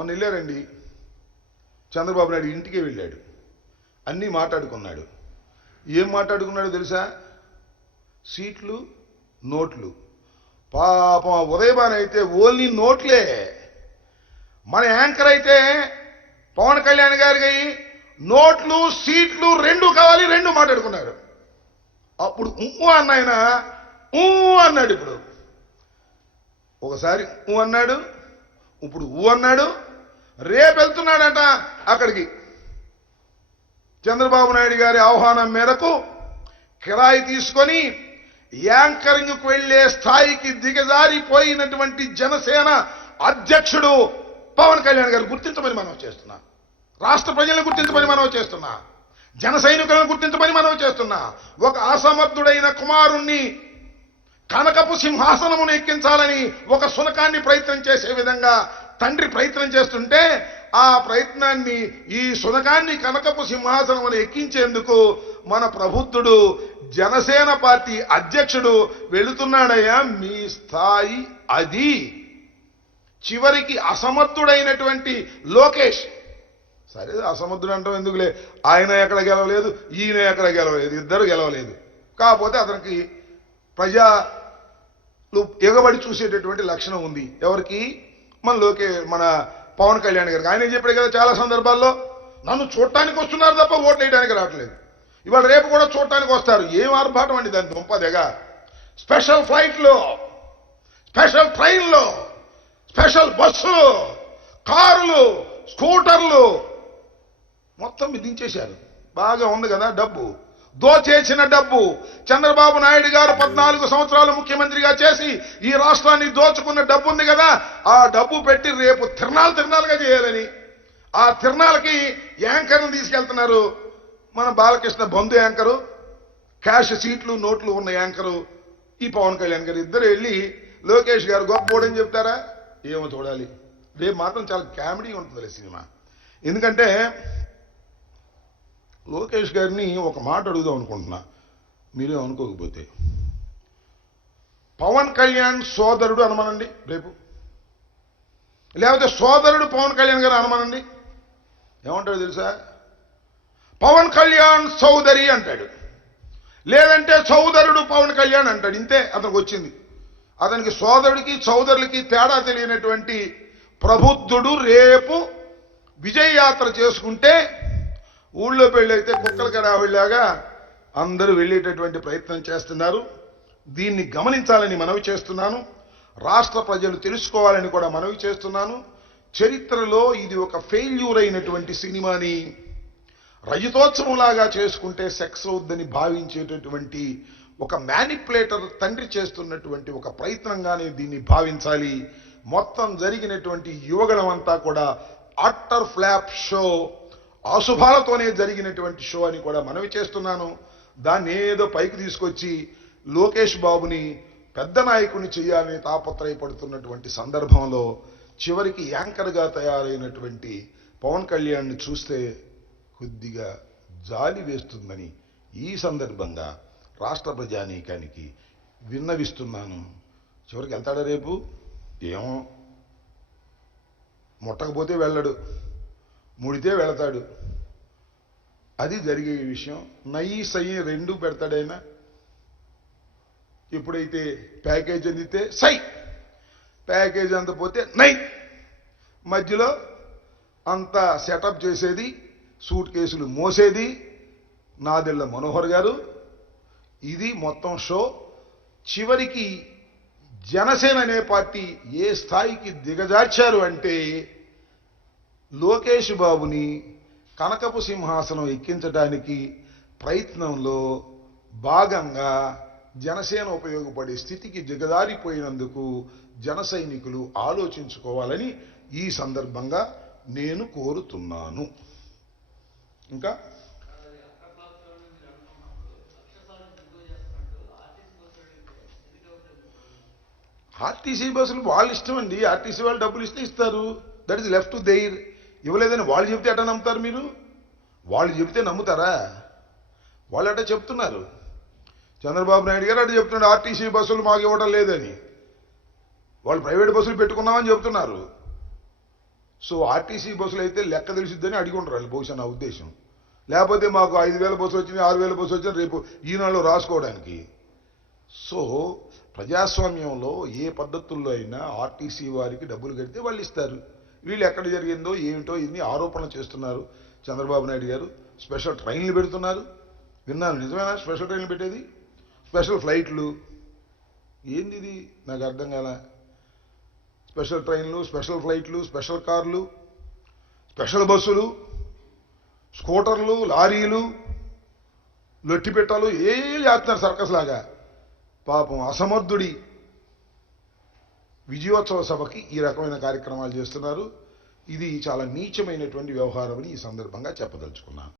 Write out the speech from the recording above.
మొన్న వెళ్ళారండి, చంద్రబాబు నాయుడు ఇంటికి వెళ్ళాడు, అన్నీ మాట్లాడుకున్నాడు. ఏం మాట్లాడుకున్నాడో తెలుసా? సీట్లు, నోట్లు. పాపం ఉదయభాన్ అయితే ఓన్లీ నోట్లే. మన యాంకర్ అయితే పవన్ కళ్యాణ్ గారికి నోట్లు, సీట్లు రెండు కావాలి, రెండు మాట్లాడుకున్నారు. అప్పుడు అన్న ఆయన అన్నాడు. ఇప్పుడు ఒకసారి అన్నాడు, ఇప్పుడు అన్నాడు. రేపు వెళ్తున్నాడట అక్కడికి. చంద్రబాబు నాయుడు గారి ఆహ్వానం మేరకు కిరాయి తీసుకొని యాంకరింగ్కు వెళ్లే స్థాయికి దిగజారిపోయినటువంటి జనసేన అధ్యక్షుడు పవన్ కళ్యాణ్ గారు గుర్తించమని మనం చేస్తున్నా. రాష్ట్ర ప్రజలను గుర్తించమని మనం చేస్తున్నా. జన సైనికులను గుర్తించమని మనం చేస్తున్నా. ఒక అసమర్థుడైన కుమారుణ్ణి కనకపు సింహాసనమును ఎక్కించాలని ఒక శునకాన్ని ప్రయత్నం చేసే విధంగా తండ్రి ప్రయత్నం చేస్తుంటే, ఆ ప్రయత్నాన్ని, ఈ శునకాన్ని కనకపు సింహాసనమును ఎక్కించేందుకు మన ప్రబుద్ధుడు జనసేన పార్టీ అధ్యక్షుడు వెళుతున్నాడయ్యా. మీ స్థాయి అది. చివరికి అసమర్థుడైనటువంటి లోకేష్, సరే అసమర్థుడు అంటాం ఎందుకులే, ఆయన ఎక్కడ గెలవలేదు, ఈయన ఎక్కడ గెలవలేదు, ఇద్దరు గెలవలేదు. కాకపోతే అతనికి ప్రజలు ఎగబడి చూసేటటువంటి లక్షణం ఉంది. ఎవరికి? మన పవన్ కళ్యాణ్ గారికి. ఆయన చెప్పాడు కదా చాలా సందర్భాల్లో, నన్ను చూడటానికి వస్తున్నారు తప్ప ఓట్లు వేయడానికి రావట్లేదు. ఇవాళ రేపు కూడా చూడటానికి వస్తారు. ఏం ఆర్భాటం అండి దాని దుంపదెగా. స్పెషల్ ఫ్లైట్లో, స్పెషల్ ట్రైన్లో, స్పెషల్ బస్సులు, కారులు, స్కూటర్లు మొత్తం దించేశారు. బాగా ఉంది కదా డబ్బు, దోచేసిన డబ్బు. చంద్రబాబు నాయుడు గారు 14 సంవత్సరాలు ముఖ్యమంత్రిగా చేసి ఈ రాష్ట్రాన్ని దోచుకున్న డబ్బు ఉంది కదా, ఆ డబ్బు పెట్టి రేపు తిరణాలుగా చేయాలని ఆ తిరణాలకి యాంకర్ను తీసుకెళ్తున్నారు. మన బాలకృష్ణ బంధు యాంకరు, క్యాష్ సీట్లు నోట్లు ఉన్న యాంకరు ఈ పవన్ కళ్యాణ్ గారు. ఇద్దరు వెళ్ళి లోకేష్ గారు గొప్పోడని చెప్తారా? ఏమో చూడాలి. రేపు మాత్రం చాలా కామెడీ ఉంటుంది సినిమా. ఎందుకంటే లోకేష్ గారిని ఒక మాట అడుగుదాం అనుకుంటున్నా, మీరే అనుకోకపోతే. పవన్ కళ్యాణ్ సోదరుడు అనమనండి రేపు, లేకపోతే సోదరుడు పవన్ కళ్యాణ్ గారు అనమనండి. ఏమంటాడు తెలుసా? పవన్ కళ్యాణ్ సోదరి అంటాడు, లేదంటే సోదరుడు పవన్ కళ్యాణ్ అంటాడు. ఇంతే అతనికి వచ్చింది. అతనికి సోదరుడికి సోదరులకి తేడా తెలియనటువంటి ప్రబుద్ధుడు రేపు విజయ యాత్ర చేసుకుంటే, ఊళ్ళో పెళ్ళైతే కుక్కల కడావిలాగా అందరూ వెళ్ళేటటువంటి ప్రయత్నం చేస్తున్నారు. దీన్ని గమనించాలని మనవి చేస్తున్నాను. రాష్ట్ర ప్రజలు తెలుసుకోవాలని కూడా మనవి చేస్తున్నాను. చరిత్రలో ఇది ఒక ఫెయిల్యూర్ అయినటువంటి సినిమాని రజతోత్సవంలాగా చేసుకుంటే సెక్స్ అవుద్దని భావించేటటువంటి ఒక మ్యానిపులేటర్ తండ్రి చేస్తున్నటువంటి ఒక ప్రయత్నంగానే దీన్ని భావించాలి. మొత్తం జరిగినటువంటి యువగణం అంతా కూడా అట్టర్ ఫ్లాప్ షో, అశుభాలతోనే జరిగినటువంటి షో అని కూడా మనవి చేస్తున్నాను. దాన్ని ఏదో పైకి తీసుకొచ్చి లోకేష్ బాబుని పెద్ద నాయకుని చేయాలని తాపత్రయపడుతున్నటువంటి సందర్భంలో చివరికి యాంకర్గా తయారైనటువంటి పవన్ కళ్యాణ్ని చూస్తే కొద్దిగా జాలి వేస్తుందని ఈ సందర్భంగా రాష్ట్ర ప్రజానీకానికి విన్నవిస్తున్నాను. చివరికి వెళ్తాడా రేపు? ఏమో, ముట్టకపోతే వెళ్ళడు, ముడితే వెళతాడు. అది జరిగే విషయం. నయ్యి సయ్యి రెండు పెడతాడైనా. ఎప్పుడైతే ప్యాకేజ్ అందితే సై, ప్యాకేజ్ అందపోతే నై, మధ్యలో అంతా సెటప్ చేసేది, సూట్ కేసులు మోసేది నాదెళ్ల మనోహర్ గారు. ఇది మొత్తం షో. చివరికి జనసేన అనే పార్టీ ఏ స్థాయికి దిగజార్చారు అంటే, లోకేష్ బాబుని కనకపు సింహాసనం ఎక్కించడానికి ప్రయత్నంలో భాగంగా జనసేన ఉపయోగపడే స్థితికి దిగజారిపోయినందుకు జన సైనికులు ఆలోచించుకోవాలని ఈ సందర్భంగా నేను కోరుతున్నాను. ఇంకా ఆర్టీసీ బస్సులు వాళ్ళ ఇష్టం అండి. ఆర్టీసీ వాళ్ళు డబ్బులు ఇస్తే ఇస్తారు. That is left to their. ఇవ్వలేదని వాళ్ళు చెప్తే ఎట్లా నమ్ముతారు మీరు? వాళ్ళు చెబితే నమ్ముతారా? వాళ్ళు అట్లా చెప్తున్నారు. చంద్రబాబు నాయుడు గారు అట్లా చెప్తున్నాడు, ఆర్టీసీ బస్సులు మాకు ఇవ్వడం లేదని. వాళ్ళు ప్రైవేట్ బస్సులు పెట్టుకున్నామని చెప్తున్నారు. సో ఆర్టీసీ బస్సులు అయితే లెక్క తెలిసిద్దని అడిగి ఉంటారు వాళ్ళు, బహుశా నా ఉద్దేశం. లేకపోతే మాకు 5,000 బస్సు వచ్చింది, 6,000 బస్సు వచ్చింది రేపు ఈనాడులో రాసుకోవడానికి. సో ప్రజాస్వామ్యంలో ఏ పద్ధతుల్లో అయినా ఆర్టీసీ వారికి డబ్బులు కడితే వాళ్ళు ఇస్తారు. వీళ్ళు ఎక్కడ జరిగిందో ఏమిటో ఇన్ని ఆరోపణలు చేస్తున్నారు చంద్రబాబు నాయుడు గారు. స్పెషల్ ట్రైన్లు పెడుతున్నారు, విన్నాను. నిజమేనా స్పెషల్ ట్రైన్లు పెట్టేది? స్పెషల్ ఫ్లైట్లు ఏంది ఇది నాకు అర్థం కాల. స్పెషల్ ట్రైన్లు, స్పెషల్ ఫ్లైట్లు, స్పెషల్ కార్లు, స్పెషల్ బస్సులు, స్కూటర్లు, లారీలు, లొట్టిపెట్టాలు ఏ చేస్తున్నారు సర్కస్ లాగా. పాపం అసమర్థుడి విజయోత్సవ సభకి ఈ రకమైన కార్యక్రమాలు చేస్తున్నారు. ఇది చాలా నీచమైనటువంటి వ్యవహారం అని ఈ సందర్భంగా చెప్పదలుచుకున్నాను.